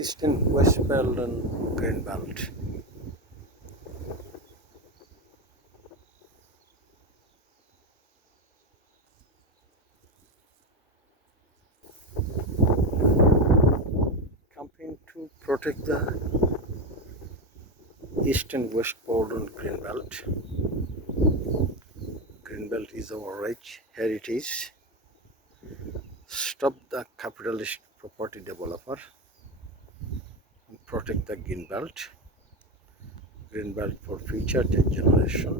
Eastern Westmoreland Greenbelt. Campaign to protect the Eastern Westmoreland Greenbelt. Greenbelt is our rich heritage. Stop the capitalist property developer and protect the Greenbelt. Greenbelt for future generation.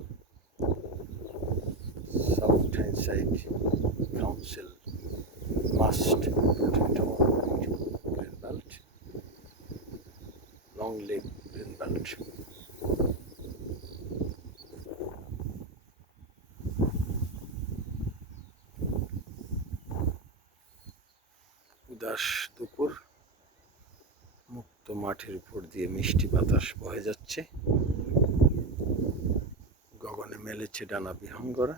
South Tyneside Council must protect our Greenbelt. Long live Greenbelt. উদাস দুপুর, মুক্ত মাঠের উপর দিয়ে মিষ্টি বাতাস বহে যাচ্ছে। গগনে মেলেছে ডানা বিহঙ্গরা।